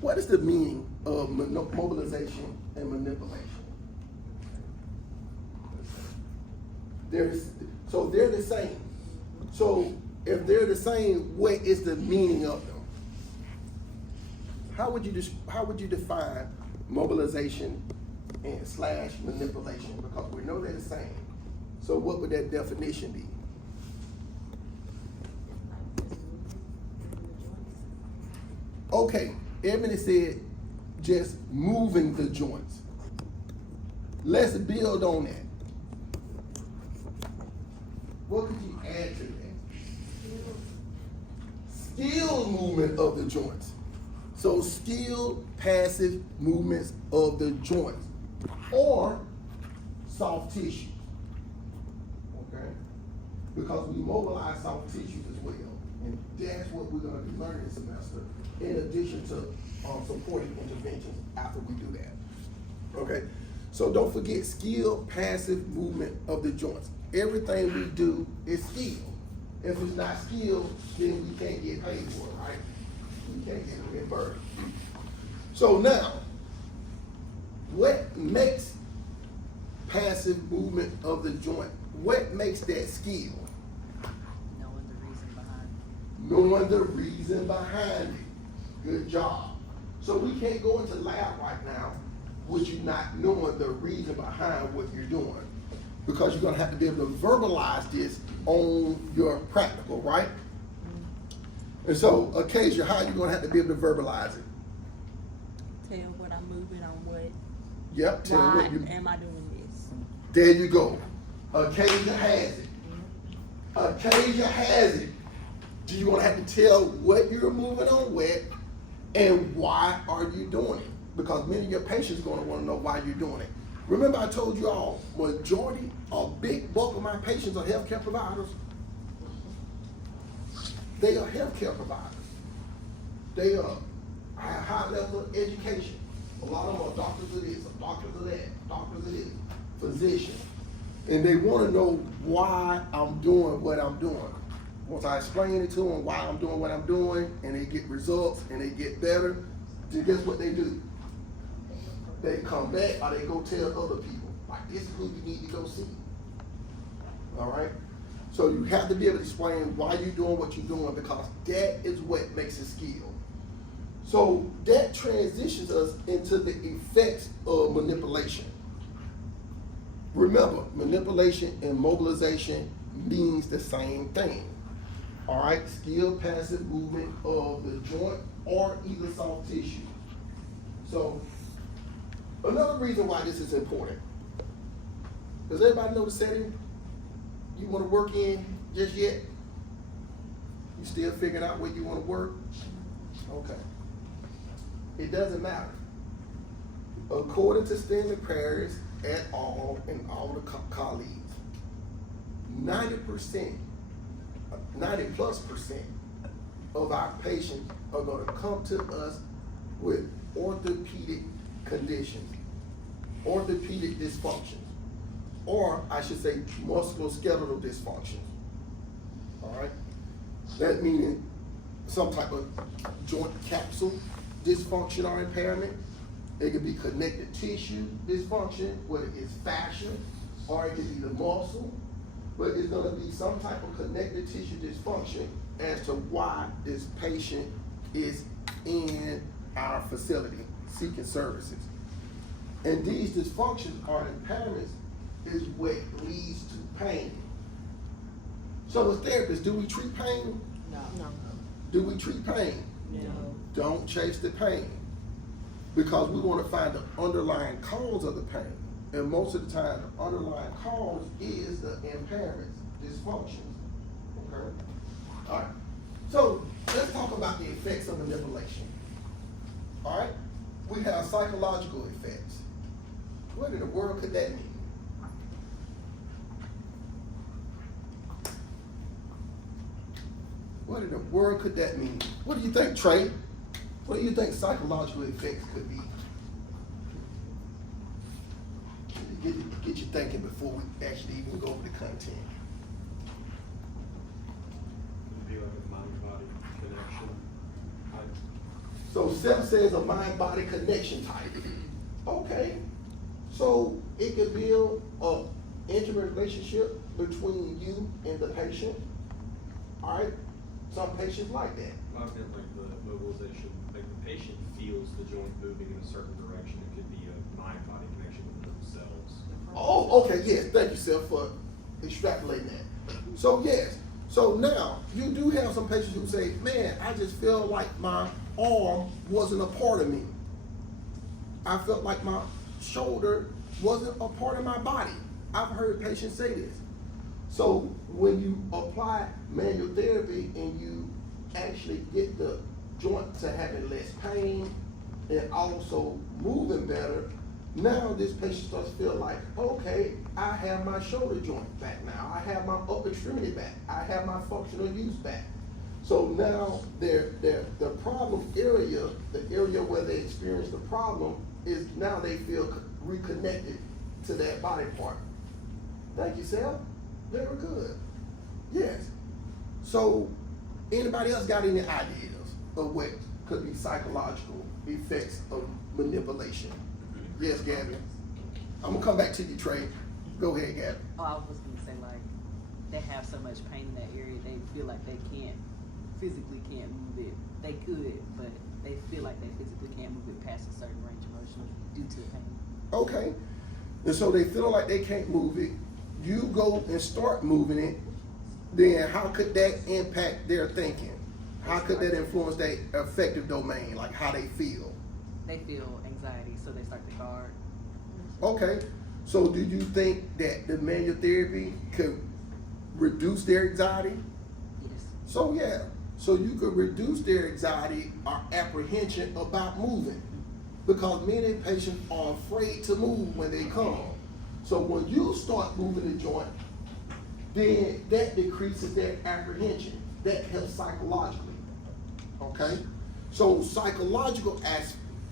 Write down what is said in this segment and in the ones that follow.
What is the meaning of mobilization and manipulation? So they're the same. So if they're the same, what is the meaning of them? How would you define mobilization and slash manipulation? Because we know they're the same. So what would that definition be? Okay, Ebony said just moving the joints. Let's build on that. What could you add to that? Skilled movement of the joints. So skilled passive movements of the joints or soft tissue. Okay? Because we mobilize soft tissues as well. And that's what we're going to be learning this semester, in addition to supporting interventions after we do that. Okay? So don't forget skilled passive movement of the joints. Everything we do is skilled. If it's not skilled, then we can't get paid for it, right? We can't get reimbursed. So now, what makes passive movement of the joint? What makes that skill? Knowing the reason behind it. Knowing the reason behind it. Good job. So we can't go into lab right now with you not knowing the reason behind what you're doing, because you're going to have to be able to verbalize this on your practical, right? And so, occasionally, how are you going to have to be able to verbalize it? Tell what I'm moving on what. Yep, tell Why what you. am I doing this? There you go. Occasion has it. Occasion has it. Do you want to have to tell what you're moving on with and why are you doing it? Because many of your patients are going to want to know why you're doing it. Remember I told you all, majority, a big bulk of my patients are healthcare providers. They are healthcare providers. They are high level of education. A lot of them are doctors of this, doctors of that, doctors of this, physicians. And they want to know why I'm doing what I'm doing. Once I explain it to them why I'm doing what I'm doing, and they get results and they get better, then guess what they do? They come back or they go tell other people, like, this is who you need to go see. All right? So you have to be able to explain why you're doing what you're doing, because that is what makes it skill. So that transitions us into the effects of manipulation. Remember, manipulation and mobilization means the same thing. All right? Skilled passive movement of the joint or either soft tissue. So another reason why this is important. Does everybody know the setting you want to work in just yet? You still figuring out where you want to work? Okay. It doesn't matter. According to Stanley Paris et al. And all the colleagues, 90%, 90+% of our patients are going to come to us with orthopedic conditions, orthopedic dysfunctions, or I should say musculoskeletal dysfunctions. All right? That meaning some type of joint capsule dysfunction or impairment. It could be connective tissue dysfunction, whether it's fascia, or it could be the muscle, but it's going to be some type of connective tissue dysfunction as to why this patient is in our facility seeking services. And these dysfunctions or impairments is what leads to pain. So as therapists, do we treat pain? No. Do we treat pain? No. Don't chase the pain, because we want to find the underlying cause of the pain. And most of the time, the underlying cause is the impairments, dysfunctions. Okay? All right. So let's talk about the effects of manipulation. All right? We have psychological effects. What in the world could that mean? What in the world could that mean? What do you think, Trey? What do you think psychological effects could be? Get you thinking before we actually even go over the content. It'd be like a mind-body connection. So 7 says a mind-body connection type. Okay. So it could build a intimate relationship between you and the patient. All right. Some patients like that. I meant like the mobilization, like the patient feels the joint moving in a certain direction. It could be a mind-body connection within themselves. Oh, okay, yes, thank you, Seth, for extrapolating that. So yes, so now you do have some patients who say, man, I just feel like my arm wasn't a part of me. I felt like my shoulder wasn't a part of my body. I've heard patients say this. So when you apply manual therapy and you actually get the joint to having less pain and also moving better, now this patient starts to feel like, okay, I have my shoulder joint back now. I have my upper extremity back. I have my functional use back. So now the problem area, the area where they experience the problem, is now they feel reconnected to that body part. Thank you, Sal. Very good. Yes. So anybody else got any ideas of what could be psychological effects of manipulation? Yes, Gabby. I'm gonna come back to you, Trey. Go ahead, Gabby. Oh, I was gonna say, like, they have so much pain in that area, they feel like they physically can't move it. They could, but they feel like they physically can't move it past a certain range of motion due to the pain. Okay. And so they feel like they can't move it. You go and start moving it. Then how could that impact their thinking? How could that influence their affective domain, like how they feel? They feel anxiety, so they start to guard. Okay. So do you think that the manual therapy could reduce their anxiety? Yes. So yeah. So you could reduce their anxiety or apprehension about moving. Because many patients are afraid to move when they come. So when you start moving the joint, then that decreases their apprehension. That helps psychologically. Okay? So psychological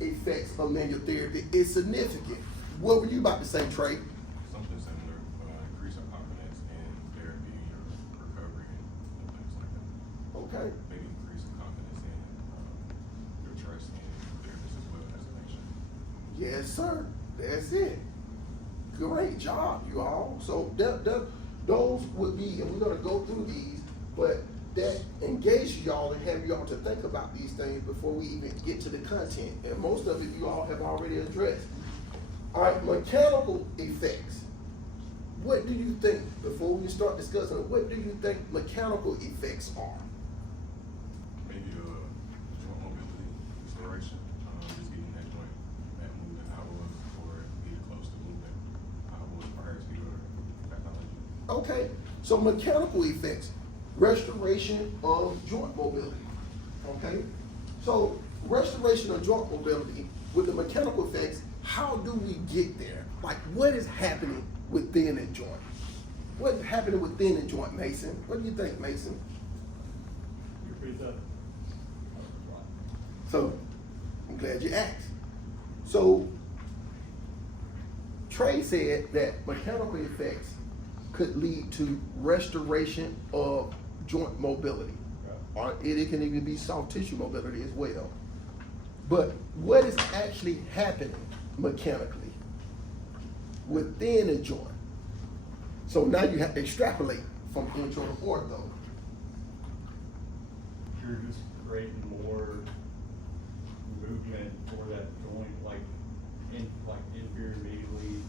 effects of manual therapy is significant. What were you about to say, Trey? Something similar, increase of confidence in therapy or recovery and things like that. Okay. Maybe increase of confidence in your trust in therapists as well as a patient. Yes, sir. That's it. Great job, you all. So those would be, and we're going to go through these, but that engage y'all and have y'all to think about these things before we even get to the content. And most of it you all have already addressed. All right, mechanical effects. What do you think, before we start discussing it, what do you think mechanical effects are? Maybe joint mobility, restoration, just getting that joint back moving how it was or getting close to moving how it was prior to your pathology. Okay, so mechanical effects, restoration of joint mobility. Okay, so restoration of joint mobility with the mechanical effects, how do we get there? Like, what is happening within the joint? What's happening within the joint, Mason? What do you think, Mason? You're pretty tough. So, I'm glad you asked. So, Trey said that mechanical effects could lead to restoration of joint mobility. Or it can even be soft tissue mobility as well. But what is actually happening mechanically within a joint? So now you have to extrapolate from intro to ortho. You're just creating more movement for that joint, like inferior, medially,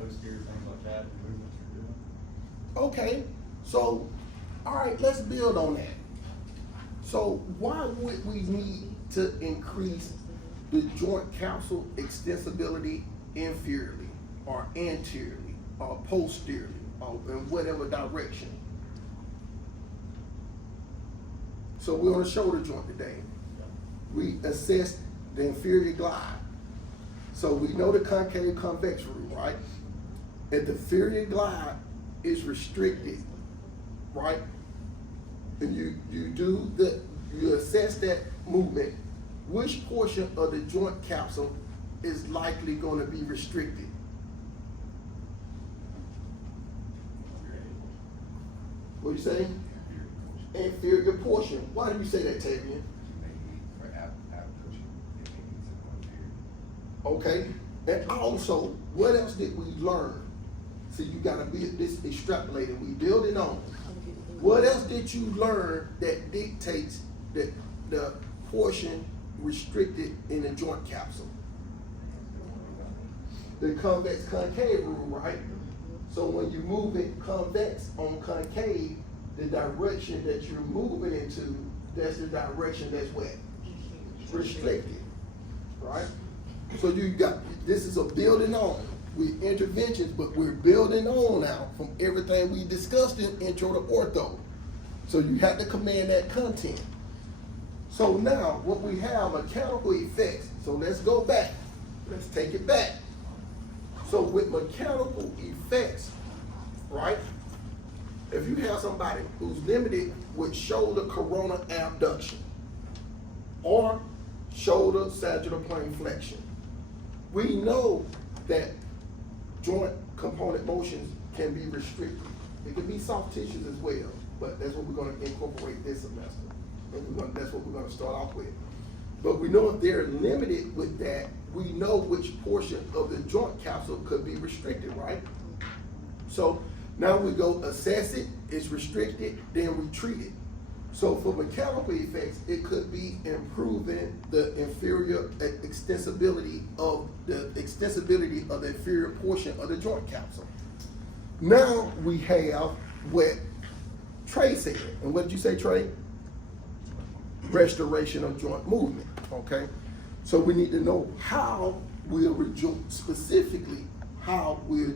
posterior, things like that, the movements you're doing. Okay, so, all right, let's build on that. So why would we need to increase the joint capsule extensibility inferiorly or anteriorly or posteriorly or in whatever direction? So we're on a shoulder joint today. We assess the inferior glide. So we know the concave convex rule, right? If the inferior glide is restricted, right? And you assess that movement, which portion of the joint capsule is likely going to be restricted? What are you saying? Inferior portion. Why do you say that, Tavian? Maybe for abduction. Okay? And also, what else did we learn? See, you gotta be this extrapolated. We building on. What else did you learn that dictates that the portion restricted in the joint capsule? The convex concave rule, right? So when you move it convex on concave, the direction that you're moving into, that's the direction that's what? Restricted, right? So you got, this is a building on. We're interventions, but we're building on now from everything we discussed in Intro to Ortho. So you have to command that content. So now what we have, mechanical effects. So let's go back. Let's take it back. So with mechanical effects, right? If you have somebody who's limited with shoulder coronal abduction or shoulder sagittal plane flexion, we know that joint component motions can be restricted. It can be soft tissues as well, but that's what we're going to incorporate this semester. And that's what we're going to start off with. But we know if they're limited with that, we know which portion of the joint capsule could be restricted, right? So now we go assess it, it's restricted, then we treat it. So for mechanical effects, it could be improving the inferior extensibility of the inferior portion of the joint capsule. Now we have what Trey said. And what did you say, Trey? Restoration of joint movement, okay? So we need to know how we're specifically how we're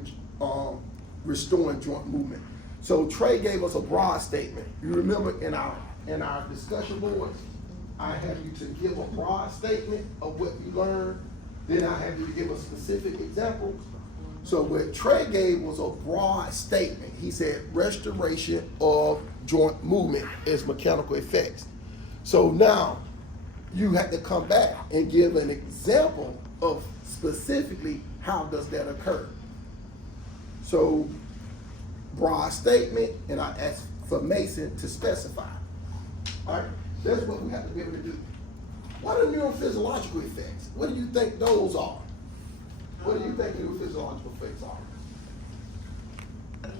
restoring joint movement. So Trey gave us a broad statement. You remember in our discussion boards, I have you to give a broad statement of what you learned, then I have you to give a specific example. So what Trey gave was a broad statement. He said restoration of joint movement is mechanical effects. So now you have to come back and give an example of specifically how does that occur. So broad statement, and I asked for Mason to specify. All right, that's what we have to be able to do. What are neurophysiological effects? What do you think those are? What do you think neurophysiological effects are? Like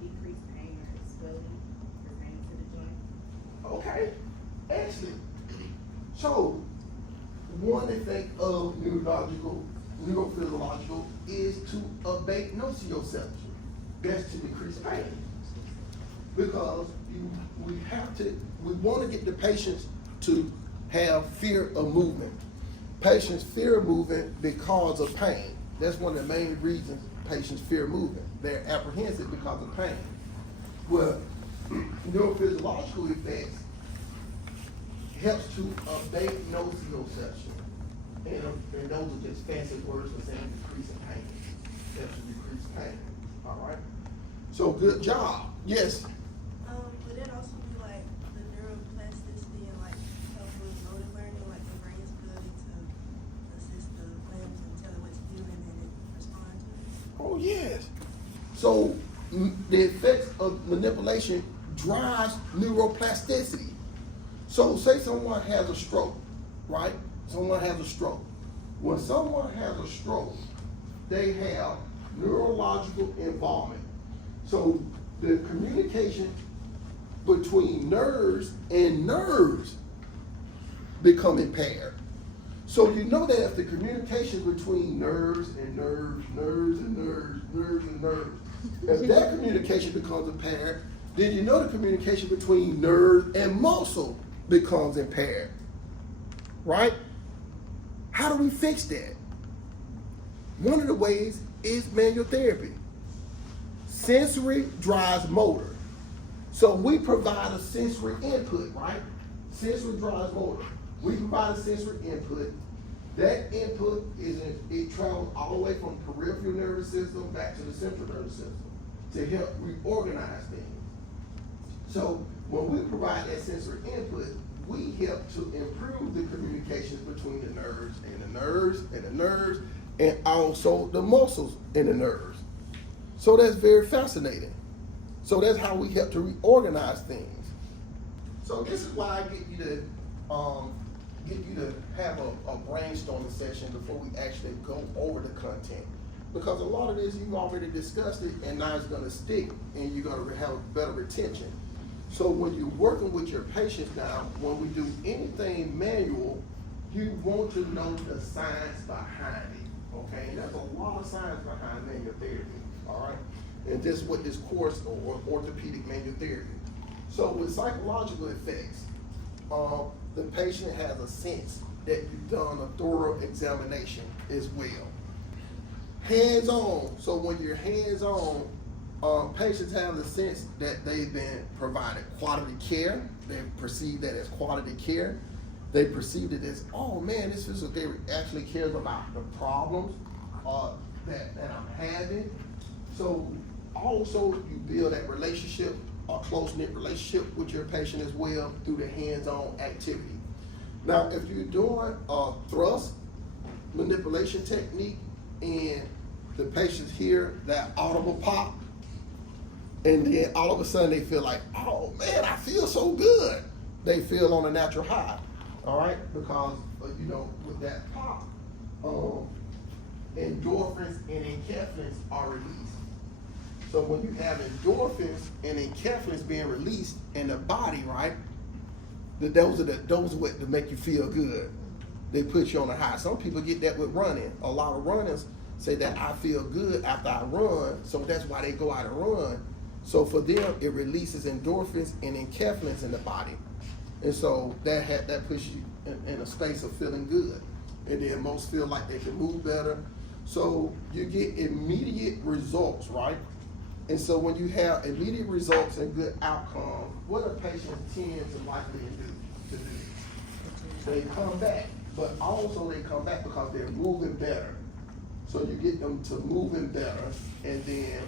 decreased pain or swelling pertaining to the joint. Okay, excellent. So one effect of neurophysiological is to abate nociception. That's to decrease pain. Because we want to get the patients to have fear of movement. Patients fear movement because of pain. That's one of the main reasons patients fear movement. They're apprehensive because of pain. Well, neurophysiological effects helps to abate nociception. And those are just fancy words for saying decreasing pain. Helps to decrease pain. All right? So good job. Yes? Would it also be like the neuroplasticity and like help with motor learning, like the brain's ability to assist the limbs and tell it what to do and then it respond to it? Oh, yes. So the effects of manipulation drives neuroplasticity. So say someone has a stroke, right? Someone has a stroke. When someone has a stroke, they have neurological involvement. So the communication between nerves and nerves become impaired. So you know that if the communication between nerves and nerves, nerves and nerves, nerves and nerves, if that communication becomes impaired, then you know the communication between nerve and muscle becomes impaired, right? How do we fix that? One of the ways is manual therapy. Sensory drives motor. So we provide a sensory input, right? Sensory drives motor. We provide a sensory input. That input it travels all the way from the peripheral nervous system back to the central nervous system to help reorganize things. So when we provide that sensory input, we help to improve the communications between the nerves and the nerves and the nerves and also the muscles in the nerves. So that's very fascinating. So that's how we help to reorganize things. So this is why I get you to get you to have a brainstorming session before we actually go over the content. Because a lot of this, you've already discussed it, and now it's gonna stick, and you're gonna have better retention. So when you're working with your patients now, when we do anything manual, you want to know the science behind it, okay? There's a lot of science behind manual therapy, all right? And this is what this course, or orthopedic manual therapy. So with psychological effects, the patient has a sense that you've done a thorough examination as well. Hands-on, so when you're hands-on, patients have the sense that they've been provided quality care. They perceive that as quality care. They perceive it as, oh man, this physical therapy actually cares about the problems that I'm having. So also you build that relationship, a close-knit relationship with your patient as well through the hands-on activity. Now, if you're doing a thrust manipulation technique and the patients hear that audible pop, and then all of a sudden they feel like, oh man, I feel so good. They feel on a natural high, all right? Because, with that pop, endorphins and enkephalins are released. So when you have endorphins and enkephalins being released in the body, right? Those are what to make you feel good. They put you on a high. Some people get that with running. A lot of runners say that I feel good after I run, so that's why they go out and run. So for them, it releases endorphins and enkephalins in the body. And so that puts you in a space of feeling good. And then most feel like they can move better. So you get immediate results, right? And so when you have immediate results and good outcomes, what do patients tend to likely do? They come back, but also they come back because they're moving better. So you get them to moving better, and then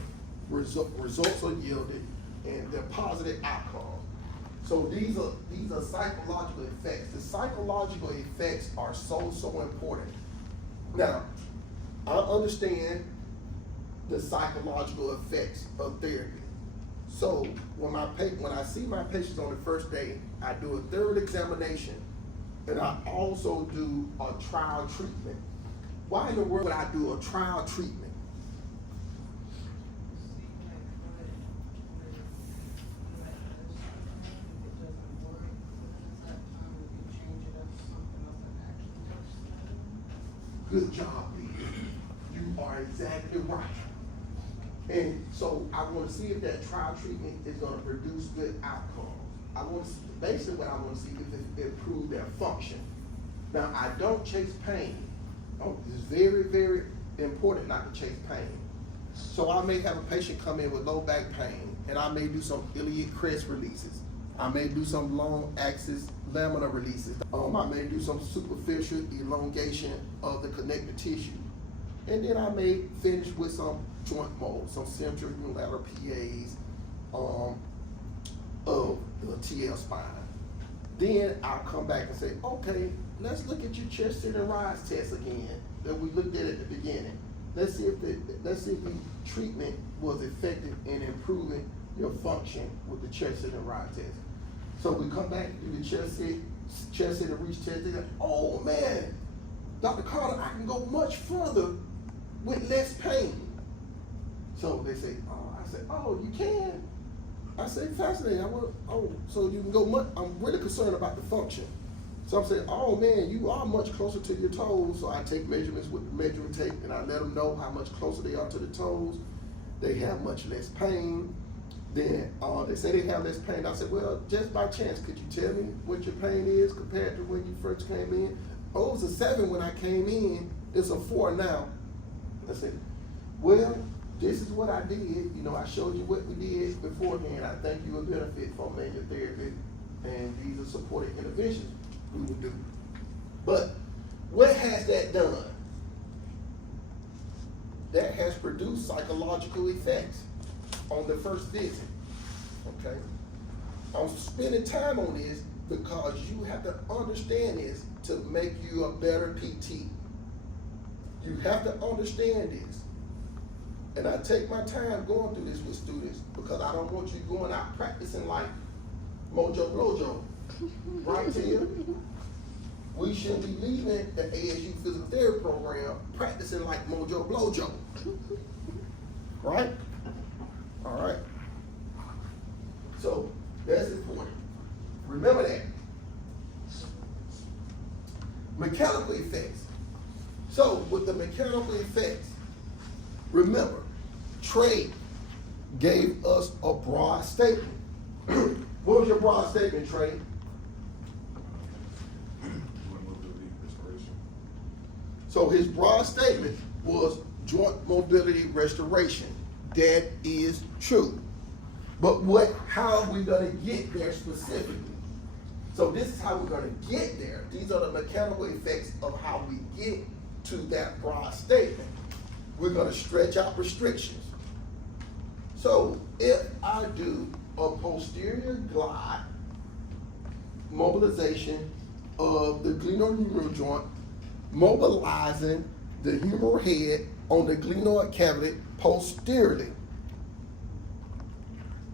results are yielded, and they're positive outcomes. So these are psychological effects. The psychological effects are so important. Now, I understand the psychological effects of therapy. So when I see my patients on the first day, I do a thorough examination, and I also do a trial treatment. Why in the world would I do a trial treatment? Good job, Lee. You are exactly right. And so I want to see if that trial treatment is going to produce good outcomes. Basically what I want to see is if it improve their function. Now, I don't chase pain. It's very, very important not to chase pain. So I may have a patient come in with low back pain, and I may do some iliac crest releases. I may do some long axis laminar releases. I may do some superficial elongation of the connective tissue. And then I may finish with some joint molds, some central unilateral PAs of the TL spine. Then I'll come back and say, okay, let's look at your chest sit and rise test again that we looked at the beginning. Let's see if the treatment was effective in improving your function with the chest sit and rise test. So we come back to the chest sit and reach test. They go, oh man, Dr. Carter, I can go much further with less pain. So they say, oh, I said, oh, you can? I say, fascinating. So you can go much. I'm really concerned about the function. So I'm saying, oh man, you are much closer to your toes. So I take measurements with the measuring tape, and I let them know how much closer they are to the toes. They have much less pain. Then they say they have less pain. I said, well, just by chance, could you tell me what your pain is compared to when you first came in? Oh, it was a 7 when I came in. It's a 4 now. I said, well, this is what I did. I showed you what we did beforehand. I think you will benefit from manual therapy, and these are supported interventions we will do. But what has that done? That has produced psychological effects on the first visit, okay? I'm spending time on this because you have to understand this to make you a better PT. You have to understand this. And I take my time going through this with students because I don't want you going out practicing like Mojo Blojo. Right, Tia? we shouldn't be leaving the ASU physical therapy program practicing like Mojo Blojo. Right? All right. So that's important. Remember that. Mechanical effects. So with the mechanical effects, remember, Trey gave us a broad statement. What was your broad statement, Trey? Joint mobility restoration. So his broad statement was joint mobility restoration. That is true. But how are we gonna get there specifically? So this is how we're gonna get there. These are the mechanical effects of how we get to that broad statement. We're gonna stretch out restrictions. So if I do a posterior glide mobilization of the glenohumeral joint, mobilizing the humeral head on the glenoid cavity posteriorly,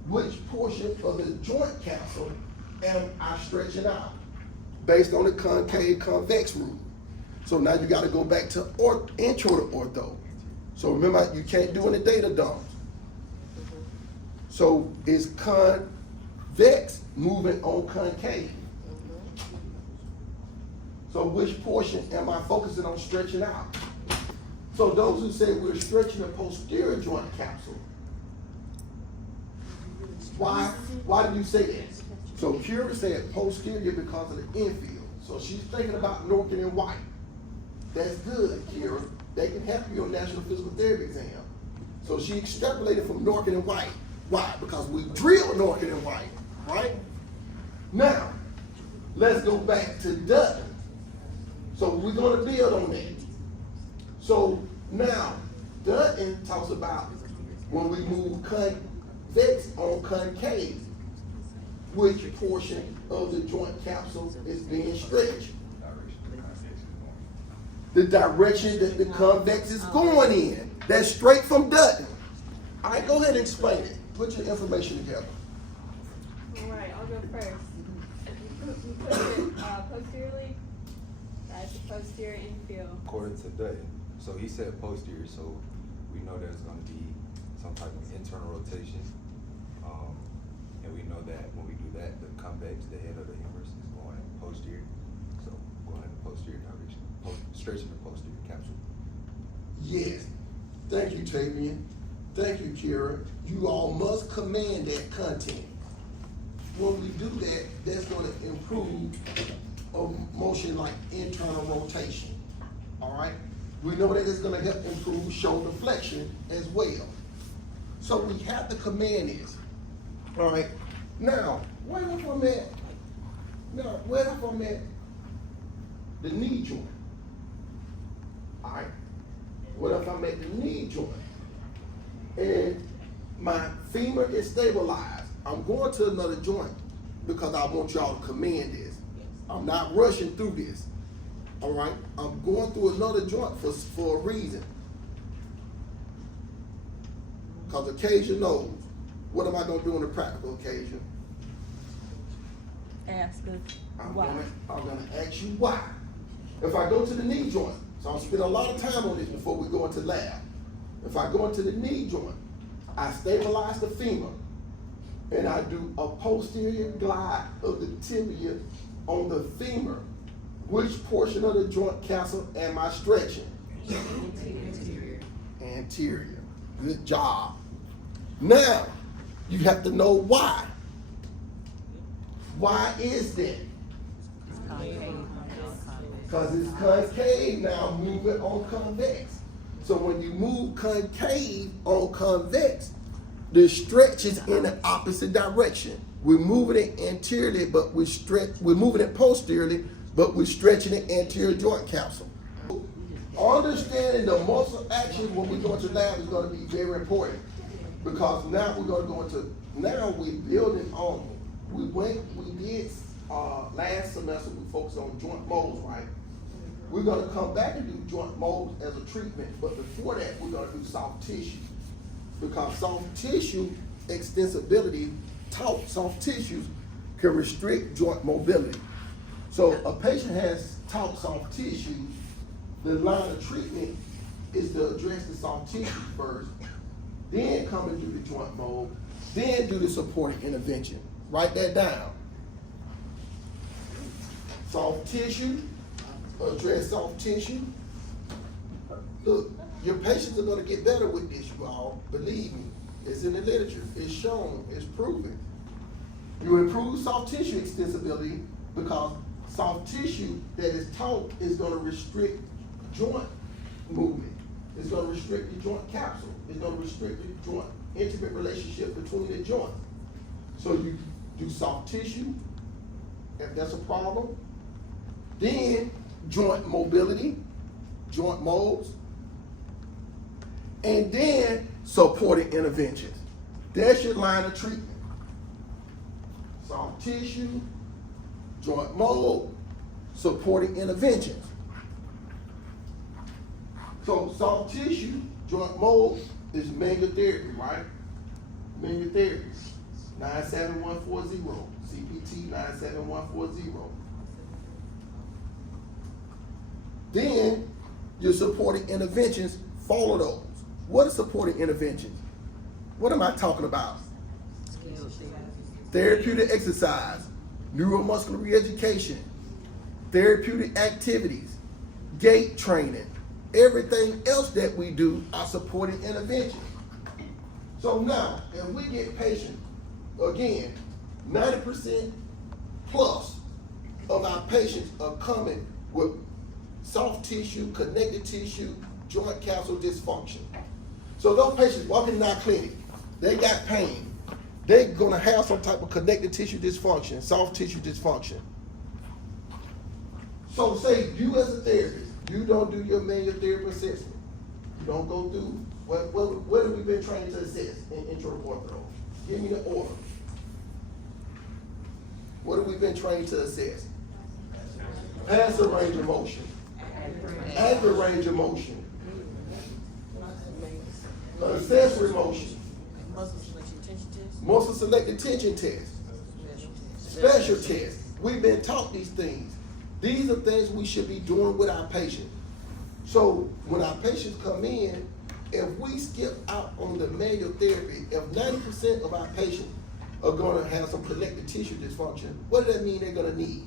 which portion of the joint capsule am I stretching out based on the concave convex rule? So now you got to go back to intro to ortho. So remember, you can't do any data dumps. So is convex moving on concave? So which portion am I focusing on stretching out? So those who say we're stretching the posterior joint capsule, why do you say that? So Kira said posterior because of the infield. So she's thinking about Norkin and White. That's good, Kira. They can help you on National Physical Therapy exam. So she extrapolated from Norkin and White. Why? Because we drilled Norkin and White, right? Now, let's go back to Dutton. So we're gonna build on that. So now, Dutton talks about when we move convex on concave, which portion of the joint capsule is being stretched. The direction that the convex is going in. That's straight from Dutton. All right, go ahead and explain it. Put your information together. All right, I'll go first. You put it posteriorly. That's the posterior infield. According to Dutton, so he said posterior, so we know there's going to be some type of internal rotation, and we know that when we do that, the convex, the head of the humerus is going posterior, so going in the posterior direction, stretching the posterior capsule. Yes. Thank you, Tavian. Thank you, Kira. You all must command that content. When we do that, that's going to improve a motion like internal rotation. All right? We know that it's going to help improve shoulder flexion as well. So we have to command this. All right? Now, what if I'm at? Now, what if I'm at the knee joint? All right? What if I'm at the knee joint? And my femur is stabilized. I'm going to another joint because I want y'all to command this. I'm not rushing through this. All right? I'm going through another joint for a reason. Because occasion knows. What am I going to do on the practical occasion? Ask us I'm going to ask you why. If I go to the knee joint, so I'm spending a lot of time on this before we go into lab. If I go into the knee joint, I stabilize the femur, and I do a posterior glide of the tibia on the femur. Which portion of the joint capsule am I stretching? Anterior. Anterior. Good job. Now, you have to know why. Why is that? Because it's concave now, moving on convex. So when you move concave on convex, the stretch is in the opposite direction. We're moving it anteriorly, but we're moving it posteriorly, but we're stretching the anterior joint capsule. Understanding the muscle action when we go into lab is going to be very important, because now we're going to go into, now we're building on. We did last semester, we focused on joint molds, right? We're going to come back and do joint molds as a treatment, but before that, we're going to do soft tissue. Because soft tissue extensibility, soft tissues can restrict joint mobility. So a patient has talk soft tissue, the line of treatment is to address the soft tissue first, then come and do the joint mold, then do the supporting intervention. Write that down. Soft tissue, address soft tissue. Look, your patients are gonna get better with this, you all. Believe me, it's in the literature, it's shown, it's proven. You improve soft tissue extensibility because soft tissue that is taught is gonna restrict joint movement. It's gonna restrict the joint capsule. It's gonna restrict the joint intimate relationship between the joints. So you do soft tissue, if that's a problem. Then joint mobility, joint molds, and then supporting interventions. That's your line of treatment. Soft tissue, joint mold, supporting interventions. So soft tissue, joint mold is manual therapy, right? Manual therapy, 97140, CPT 97140. Then your supporting interventions follow those. What are supporting interventions? What am I talking about? Therapeutic exercise, neuromuscular reeducation, therapeutic activities, gait training, everything else that we do are supporting interventions. So now, if we get patients, again, 90% plus of our patients are coming with soft tissue, connective tissue, joint capsule dysfunction. So those patients walking in our clinic, they got pain. They're gonna have some type of connective tissue dysfunction, soft tissue dysfunction. So say you as a therapist, you don't do your manual therapy assessment. You don't go through, what have we been trained to assess in intro to ortho? Give me the order. What have we been trained to assess? Passive range of motion, active range of motion, accessory motion, muscle selective tension test, special test. We've been taught these things. These are things we should be doing with our patients. So when our patients come in, if we skip out on the manual therapy, if 90% of our patients are gonna have some connective tissue dysfunction, what does that mean they're gonna need?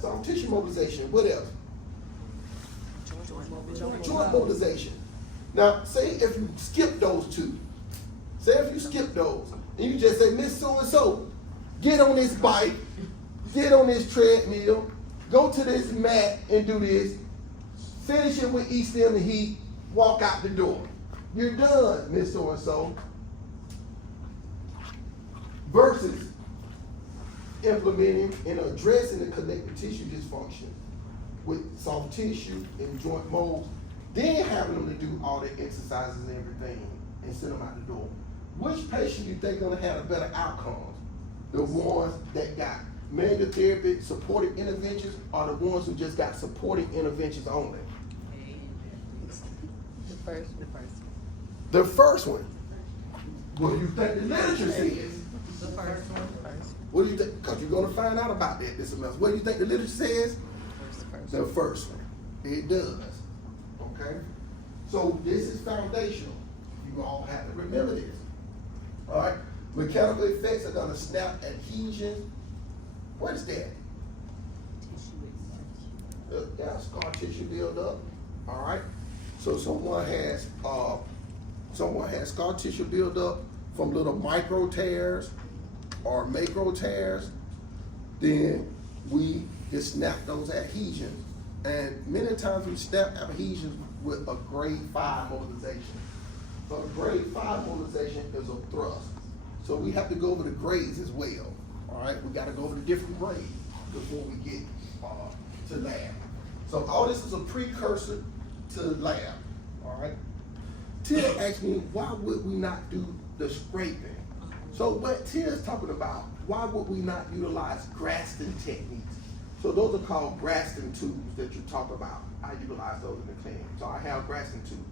Soft tissue mobilization, what else? Joint mobilization. Now, say if you skip those two, and you just say, Miss So-and-so, get on this bike, get on this treadmill, go to this mat and do this, finish it with E-stim and heat, walk out the door. You're done, Miss So-and-so. Versus implementing and addressing the connective tissue dysfunction with soft tissue and joint molds, then having them to do all the exercises and everything and send them out the door. Which patient do you think gonna have a better outcomes? The ones that got manual therapy, supporting interventions, or the ones who just got supporting interventions only? The first one. What do you think the literature says? The first one. What do you think? Because you're gonna find out about that this semester. What do you think the literature says? The first one. It does. Okay? So this is foundational. You all have to remember this. All right? Mechanical effects are gonna snap adhesion. What is that? That's scar tissue buildup. All right? So someone has scar tissue buildup from little micro tears or macro tears, then we just snap those adhesions. And many times we snap adhesions with a grade 5 mobilization. So a grade 5 mobilization is a thrust. So we have to go over the grades as well. All right, we got to go over the different grades before we get to lab. So all this is a precursor to lab. All right. Tia asked me, why would we not do the scraping? So what Tia is talking about, why would we not utilize Graston techniques? So those are called Graston tubes that you talk about. I utilize those in the clinic. So I have Graston tubes.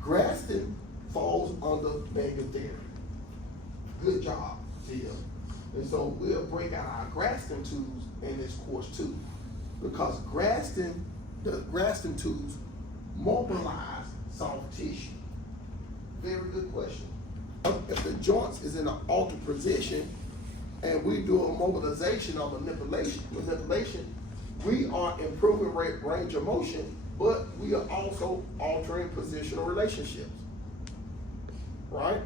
Graston falls under manual therapy. Good job, Tia. And so we'll break out our Graston tubes in this course too. Because the Graston tools mobilize soft tissue. Very good question. If the joints is in an altered position and we do a mobilization or manipulation, we are improving range of motion, but we are also altering positional relationships, right?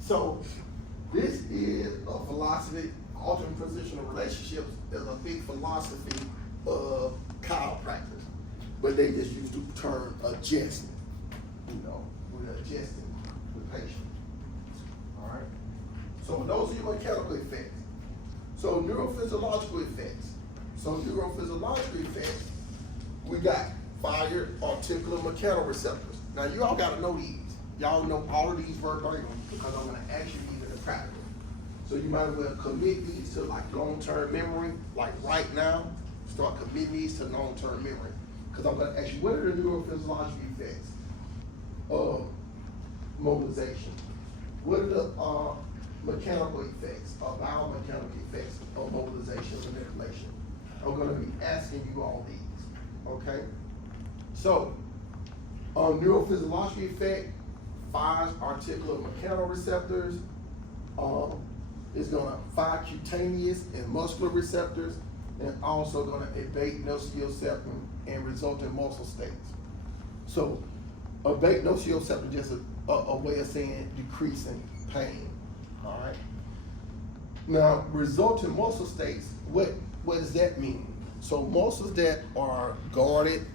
So this is a philosophy. Altering positional relationships is a big philosophy of chiropractic, but they just use the term adjusting. We're adjusting the patient. All right. So those are your mechanical effects. So neurophysiological effects. We got fired articular mechanoreceptors. Now you all got to know these. Y'all know all of these verbatim because I'm going to ask you these in the practical. So you might as well commit these to like long-term memory, like right now. Start committing these to long-term memory. Because I'm going to ask you, what are the neurophysiological effects of mobilization? What are the mechanical effects, or biomechanical effects of mobilization and manipulation? I'm going to be asking you all these, okay? So, neurophysiological effect fires articular mechanoreceptors. It's going to fire cutaneous and muscular receptors, and also going to abate nociception and result in muscle states. So, abate nociception is just a way of saying decreasing pain. All right. Now, resulting muscle states. What does that mean? So, muscles that are guarded,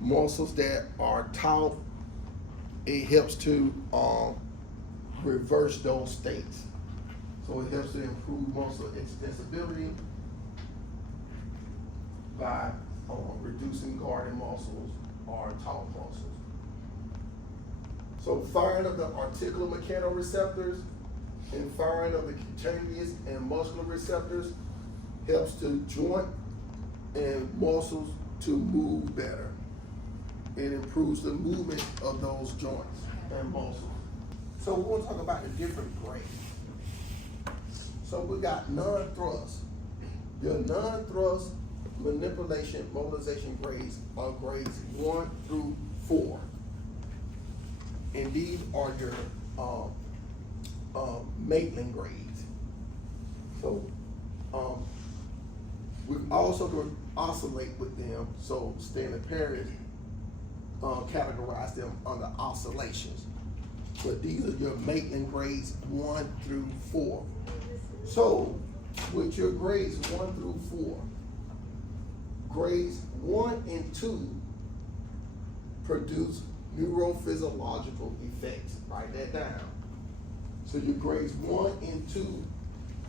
muscles that are taut, it helps to reverse those states. So it helps to improve muscle extensibility by reducing guarded muscles or taut muscles. So firing of the articular mechanoreceptors and firing of the cutaneous and muscular receptors helps the joint and muscles to move better. It improves the movement of those joints and muscles. So we're going to talk about the different grades. So we got non-thrust. Your non-thrust manipulation, mobilization grades are grades 1 through 4. And these are your Maitland grades. So we also going to oscillate with them. So Stanley Perry categorize them under oscillations. But these are your Maitland grades 1 through 4. So with your grades 1 through 4, grades 1 and 2 produce neurophysiological effects. Write that down. So your grades 1 and 2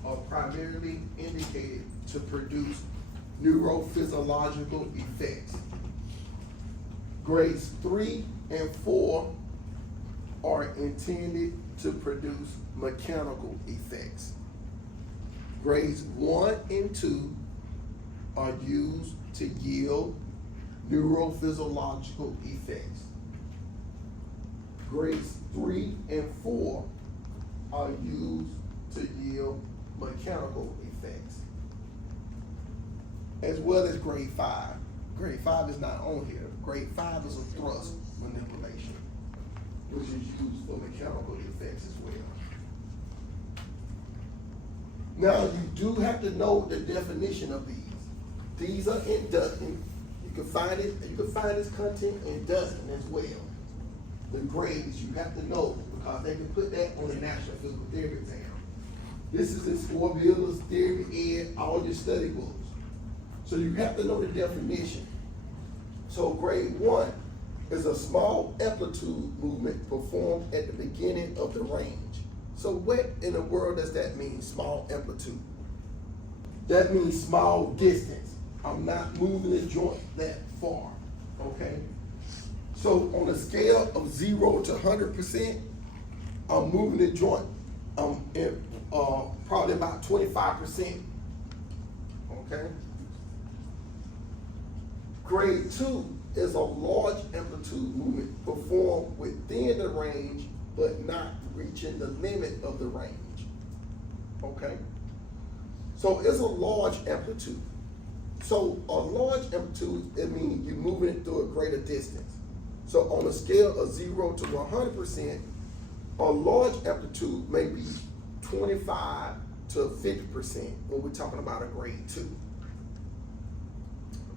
are primarily indicated to produce neurophysiological effects. Grades 3 and 4 are intended to produce mechanical effects. Grades 1 and 2 are used to yield neurophysiological effects. Grades 3 and 4 are used to yield mechanical effects. As well as grade 5. Grade 5 is not on here. Grade 5 is a thrust manipulation, which is used for mechanical effects as well. Now, you do have to know the definition of these. These are in Dustin. You can find it. You can find this content in Dustin as well. The grades you have to know because they can put that on the National Physical Therapy exam. This is in Sport Builders, Theory Ed, all your study books. So you have to know the definition. So grade 1 is a small amplitude movement performed at the beginning of the range. So what in the world does that mean, small amplitude? That means small distance. I'm not moving the joint that far, okay? So on a scale of 0 to 100%, I'm moving the joint probably about 25%, okay? Grade 2 is a large amplitude movement performed within the range but not reaching the limit of the range, okay? So it's a large amplitude. So a large amplitude, it means you're moving it through a greater distance. So on a scale of 0 to 100%, a large amplitude may be 25 to 50% when we're talking about a grade 2.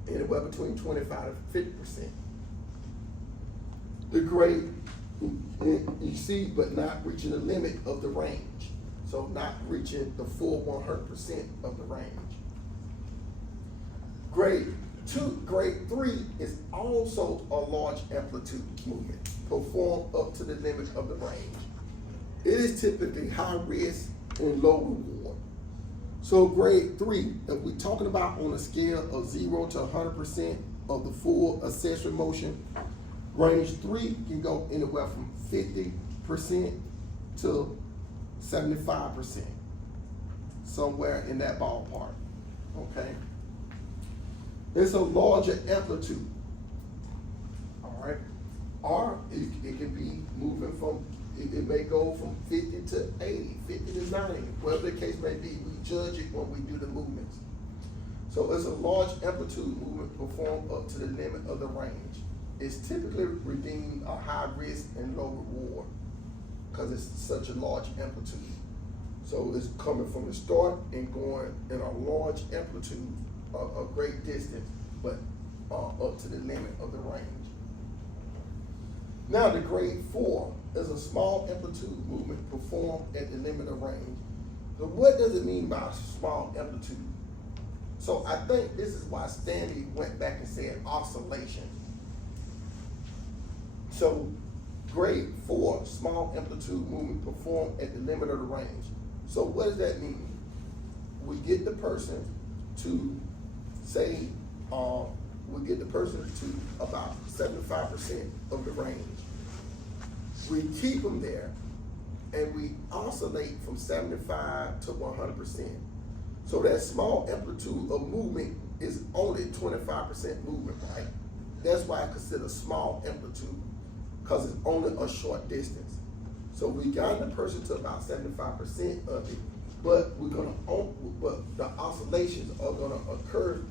Anywhere between 25 to 50%. The grade, you see, but not reaching the limit of the range. So not reaching the full 100% of the range. Grade 3 is also a large amplitude movement, performed up to the limit of the range. It is typically high risk and low reward. So grade 3, if we're talking about on a scale of 0 to 100% of the full accessory motion, range 3 can go anywhere from 50% to 75%, somewhere in that ballpark, okay? It's a larger amplitude, all right? Or it can be moving from, it may go from 50 to 80, 50 to 90, whatever the case may be, we judge it when we do the movements. So it's a large amplitude movement performed up to the limit of the range. It's typically redeemed a high risk and low reward because it's such a large amplitude. So it's coming from the start and going in a large amplitude, a great distance, but up to the limit of the range. Now the grade 4 is a small amplitude movement performed at the limit of range. So what does it mean by small amplitude? So I think this is why Stanley went back and said oscillation. So grade 4, small amplitude movement performed at the limit of the range. So what does that mean? We get the person to say, we get the person to about 75% of the range. We keep them there and we oscillate from 75 to 100%. So that small amplitude of movement is only 25% movement, right? That's why I consider small amplitude, because it's only a short distance. So we got the person to about 75% of it, but but the oscillations are gonna occur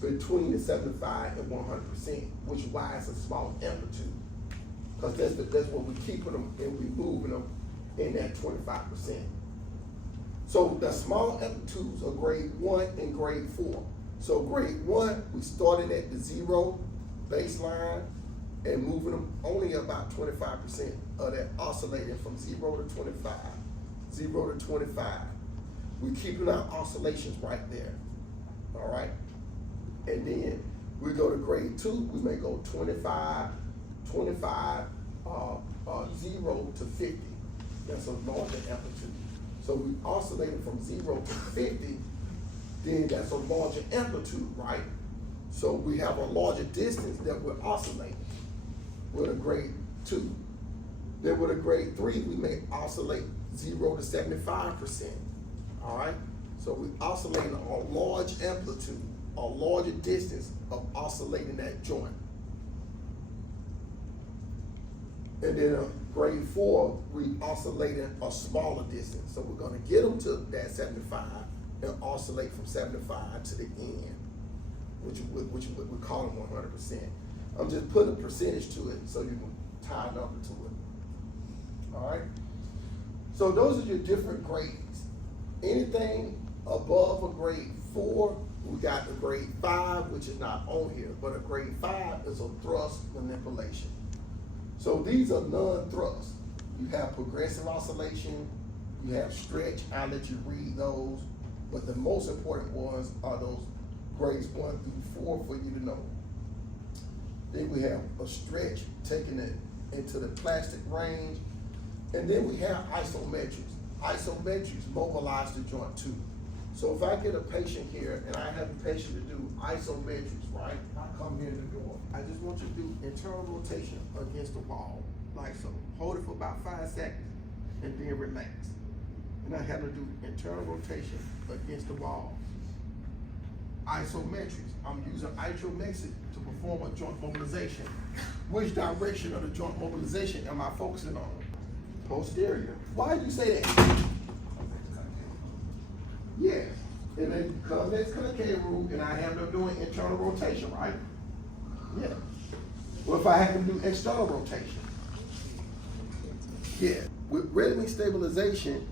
between the 75 and 100%, which is why it's a small amplitude. Because that's what we're keeping them and we're moving them in that 25%. So the small amplitudes are grade 1 and grade 4. So grade 1, we started at the 0 baseline and moving them only about 25% of that, oscillating from 0 to 25, 0 to 25. We're keeping our oscillations right there, all right? And then we go to grade 2, we may go 25, 0 to 50. That's a larger amplitude. So we oscillated from 0 to 50, then that's a larger amplitude, right? So we have a larger distance that we're oscillating with a grade 2. Then with a grade 3, we may oscillate 0 to 75%, all right? So we oscillate a large amplitude, a larger distance of oscillating that joint. And then grade 4, we oscillating a smaller distance. So we're gonna get them to that 75 and oscillate from 75 to the end, which we call them 100%. I'm just putting a percentage to it so you can tie a number to it. All right? So those are your different grades. Anything above a grade 4, we got the grade 5, which is not on here, but a grade 5 is a thrust manipulation. So these are non-thrust. You have progressive oscillation, you have stretch, I'll let you read those, but the most important ones are those grades 1 through 4 for you to know. Then we have a stretch, taking it into the plastic range, and then we have isometrics. Isometrics mobilize the joint too. So if I get a patient here and I have a patient to do isometrics, right? I come in the door. I just want you to do internal rotation against the wall, like so. Hold it for about 5 seconds and then relax. And I have to do internal rotation against the wall. Isometrics, I'm using isometrics to perform a joint mobilization. Which direction of the joint mobilization am I focusing on? Posterior. Why did you say that? Yes, And then come next to the K rule, and I have them doing internal rotation, right? Yeah. Well, if I have them do external rotation, yeah. With rhythmic stabilization,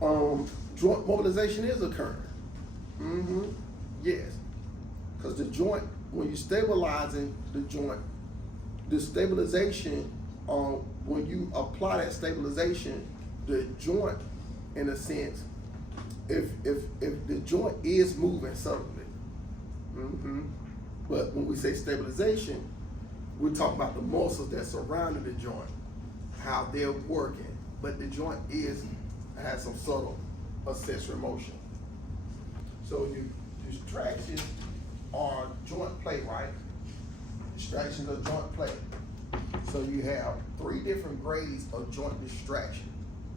joint mobilization is occurring. Mm-hmm. Yes. Because the joint, when you're stabilizing the joint, the stabilization, when you apply that stabilization, the joint, in a sense, if the joint is moving subtly, but when we say stabilization, we're talking about the muscles that surround the joint, how they're working, but the joint has some subtle accessory motion. So distractions are joint play, right? Distractions are joint play. So you have 3 different grades of joint distraction.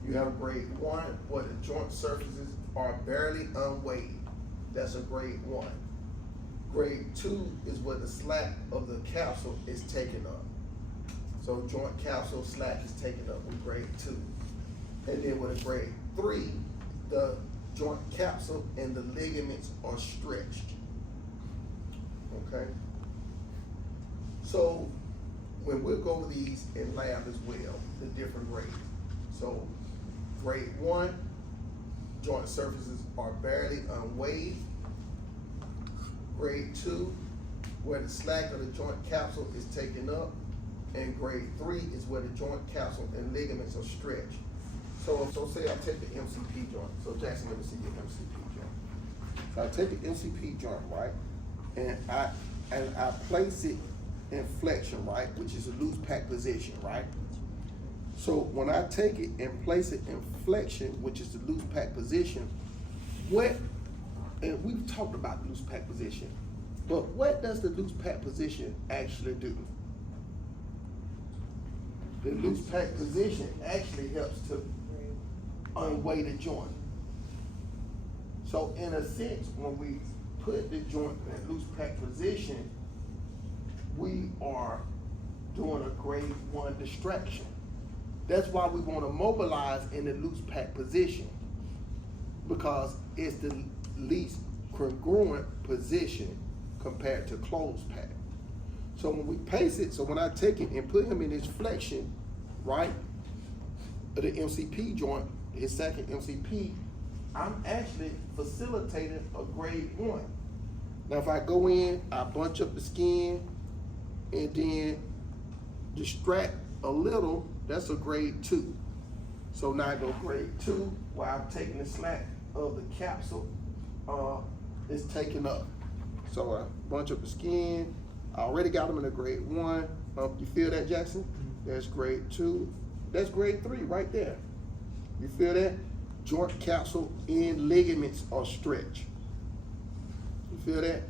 You have grade 1, where the joint surfaces are barely unweighted. That's a grade 1. Grade 2 is where the slack of the capsule is taken up. So joint capsule slack is taken up with grade 2. And then with a grade 3, the joint capsule and the ligaments are stretched. Okay? So when we'll go over these in lab as well, the different grades. So grade 1, joint surfaces are barely unweighted. Grade 2, where the slack of the joint capsule is taken up. And grade 3 is where the joint capsule and ligaments are stretched. So say I take the MCP joint. So Jackson, let me see your MCP joint. So I take the MCP joint, right? And I place it in flexion, right? Which is a loose pack position, right? So when I take it and place it in flexion, which is the loose pack position, and we've talked about the loose pack position, but what does the loose pack position actually do? The loose pack position actually helps to unweight the joint. So in a sense, when we put the joint in loose pack position, we are doing a grade 1 distraction. That's why we want to mobilize in the loose pack position, because it's the least congruent position compared to closed pack. So when we pace it, so when I take it and put him in his flexion, right, of the MCP joint, his second MCP, I'm actually facilitating a grade 1. Now if I go in, I bunch up the skin and then distract a little, that's a grade 2. So now I go grade 2, where I'm taking the slack of the capsule, is taken up. So I bunch up the skin, I already got them in a grade 1. You feel that, Jackson? That's grade 2. That's grade 3 right there. You feel that? Joint capsule and ligaments are stretched. You feel that?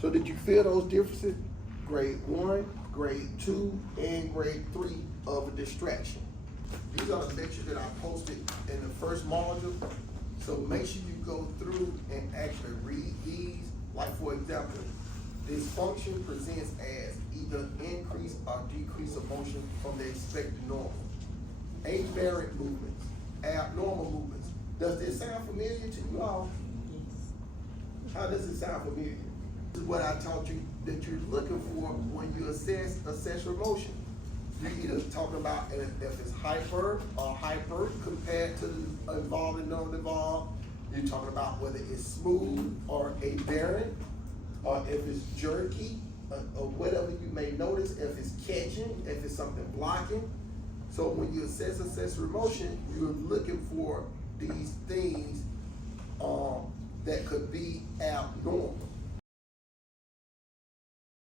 So did you feel those differences? Grade 1, grade 2, and grade 3 of a distraction. These are the lectures that I posted in the first module. So make sure you go through and actually read these. Like for example, dysfunction presents as either increase or decrease of motion from the expected normal. Aberrant movements, abnormal movements. Does this sound familiar to you all? Yes. How does it sound familiar? This is what I taught you that you're looking for when you assess accessory motion. You're either talking about if it's hyper or hyper compared to the involved and non-involved. You're talking about whether it's smooth or aberrant, or if it's jerky, or whatever you may notice, if it's catching, if it's something blocking. So when you assess accessory motion, you're looking for these things that could be abnormal.